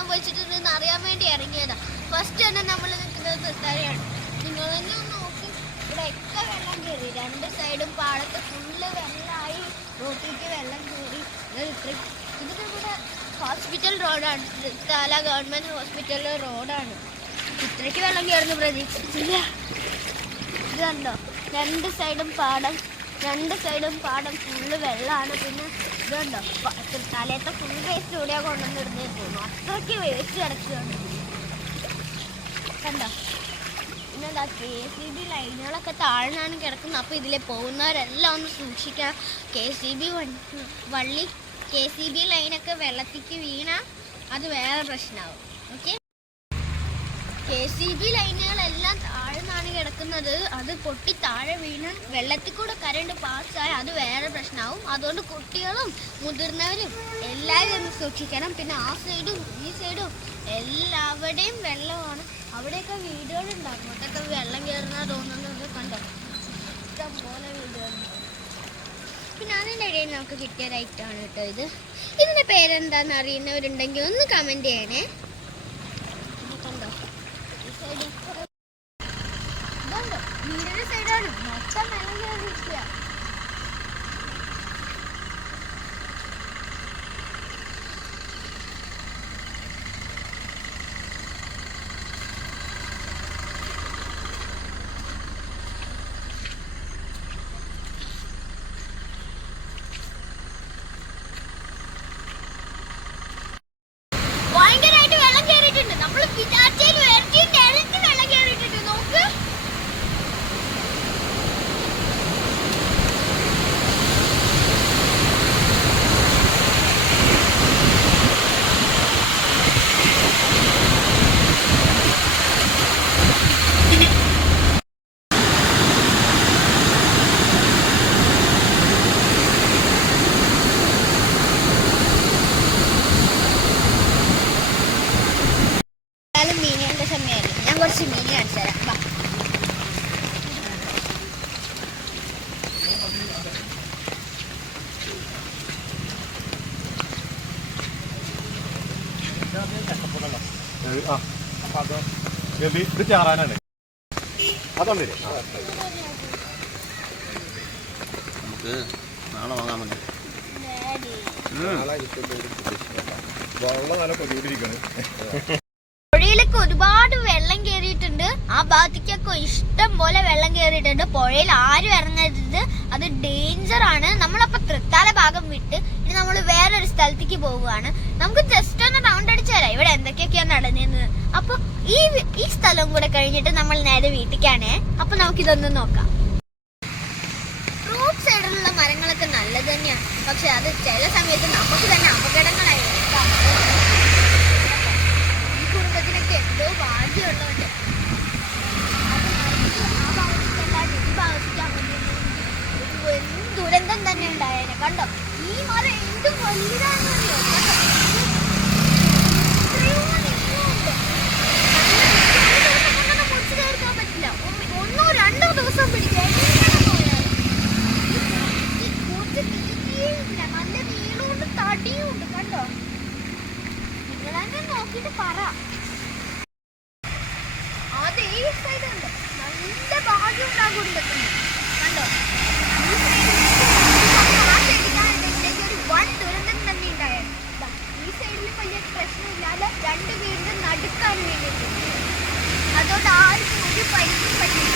സംഭവിച്ചിട്ടുണ്ടെന്ന് അറിയാൻ വേണ്ടി ഇറങ്ങിയതാ. ഫസ്റ്റ് തന്നെ നമ്മൾ നിൽക്കുന്നത് തൃത്താലയാണ്. നിങ്ങൾ തന്നെ ഒന്ന് നോക്കി, ഇവിടെ ഒക്കെ വെള്ളം കയറി. രണ്ട് സൈഡും പാടത്ത് ഫുള്ള് വെള്ളമായി, റോട്ടിലേക്ക് വെള്ളം കയറി. ഇതിൻ്റെ ഇവിടെ ഹോസ്പിറ്റൽ റോഡാണ്, തൃത്താല ഗവൺമെൻറ് ഹോസ്പിറ്റൽ റോഡാണ്. ഇത്രയ്ക്ക് വെള്ളം കയറുന്നു പ്രതീക്ഷിച്ചില്ല. ഇത് കണ്ടോ, രണ്ട് സൈഡും പാടം ഫുള്ള് വെള്ളമാണ്. പിന്നെ ഇതുണ്ടോ, തലേത്തെ ഫുൾ വേസ്റ്റ് കൂടിയാണ് കൊണ്ടുവന്നിടുന്നു. അത്രയ്ക്ക് വേസ്റ്റ് കിടക്കുകയാണ്. കണ്ടോ, പിന്നെന്താ KCB ലൈനുകളൊക്കെ താഴ്ന്നാണ് കിടക്കുന്നത്. അപ്പോൾ ഇതിലെ പോകുന്നവരെല്ലാം ഒന്ന് സൂക്ഷിക്കുക. KCB ലൈനൊക്കെ വെള്ളത്തിലേക്ക് വീണാൽ അത് വേറെ പ്രശ്നമാവും. ഓക്കെ, KCB ലൈനുകളെല്ലാം താഴ്ന്നാണ് കിടക്കുന്നത്. അത് പൊട്ടി താഴെ വീണ് വെള്ളത്തിൽ കൂടെ കറണ്ട് പാസ്സായി അത് വേറെ പ്രശ്നമാവും. അതുകൊണ്ട് കുട്ടികളും മുതിർന്നവരും എല്ലാവരും ഒന്ന് സൂക്ഷിക്കണം. പിന്നെ ആ സൈഡും ഈ സൈഡും എല്ലാവരുടെയും വെള്ളമാണ്. അവിടെയൊക്കെ വീടുകളുണ്ടാകും, അതൊക്കെ വെള്ളം കയറുന്ന തോന്നുന്നത്. കണ്ടോ, ഇഷ്ടം പോലെ വീടുകളുണ്ട്. പിന്നെ അതിൻ്റെ ഇടയിൽ നമുക്ക് കിട്ടിയ ഐറ്റമാണ് കേട്ടോ ഇത്. ഇതിൻ്റെ പേരെന്താണെന്ന് അറിയുന്നവരുണ്ടെങ്കിൽ ഒന്ന് കമൻറ്റ് ചെയ്യണേ. കണ്ടോ, വീടിന്റെ സൈഡാണ് മൊത്തം വെള്ളം കയറിയിരിക്കുക. ഭയങ്കരമായിട്ട് വെള്ളം കയറിയിട്ടുണ്ട്. നമ്മൾ വിചാരിച്ചതിൽ വെള്ളം കയറിയിട്ടുണ്ട്. നോക്ക്, മീനുകളുടെ സമയമായിരുന്നു. ഞാൻ കുറച്ച് മീൻ കാണിച്ചു തരാം. ഇത് ചാറാനാണ്. അതുകൊണ്ട് നമുക്ക് നാളെ വാങ്ങാൻ മതി. പുഴയിലൊക്കെ ഒരുപാട് വെള്ളം കയറിയിട്ടുണ്ട്. ആ ഭാഗത്തേക്കൊക്കെ ഇഷ്ടം പോലെ വെള്ളം കയറിയിട്ടുണ്ട്. പുഴയിൽ ആരും ഇറങ്ങരുത്, അത് ഡേഞ്ചർ ആണ്. നമ്മളപ്പോ തൃത്താല ഭാഗം വിട്ട് ഇനി നമ്മൾ വേറൊരു സ്ഥലത്തേക്ക് പോവുകയാണ്. നമുക്ക് ജസ്റ്റ് ഒന്ന് റൗണ്ട് അടിച്ചു തരാം ഇവിടെ എന്തൊക്കെയൊക്കെയാണ് നടന്നത്. അപ്പൊ ഈ സ്ഥലം കൂടെ കഴിഞ്ഞിട്ട് നമ്മൾ നേരെ വീട്ടിലേക്കാണേ. അപ്പൊ നമുക്കിതൊന്ന് നോക്കാം. റോഡ് സൈഡിലുള്ള മരങ്ങളൊക്കെ നല്ലത് തന്നെയാണ്, പക്ഷെ അത് ചില സമയത്ത് നമുക്ക് തന്നെ അപകടങ്ങളായി. ഈ കുടുംബത്തിനൊക്കെ എന്തോ ഭാഗ്യമുള്ളതുകൊണ്ട് ആ ഭാഗത്തേക്കല്ലാണ്ട് ഈ ഭാഗത്തേക്കാണ് ഒരു ദുരന്തം തന്നെ ഉണ്ടായേനെ. കണ്ടോ, ഈ മരം എന്തും വലുതാണെന്നറിയോ. മുറിച്ചു തീർക്കാൻ പറ്റില്ല, 1-2 ദിവസം പിടിക്കും. നല്ല നീളമുണ്ട്, തടിയുണ്ട്. കണ്ടോ, നിങ്ങൾ തന്നെ നോക്കിട്ട് പറ. അത് ഈ സൈഡുണ്ട്, നല്ല ഭാഗ്യം ഉണ്ടാകുന്നുണ്ട്. കണ്ടോ, ഈ സൈഡിൽ ഒരു വൺ ദുരന്തം തന്നെ ഉണ്ടായിരുന്നു. ഈ സൈഡിൽ വലിയ പ്രശ്നമില്ലാതെ 2 വീടിന്റെ നടുക്കാണ് വേണ്ടിയിട്ടുണ്ട്. അതുകൊണ്ട് ആർക്കും ഒരു പരിധി പറ്റില്ല.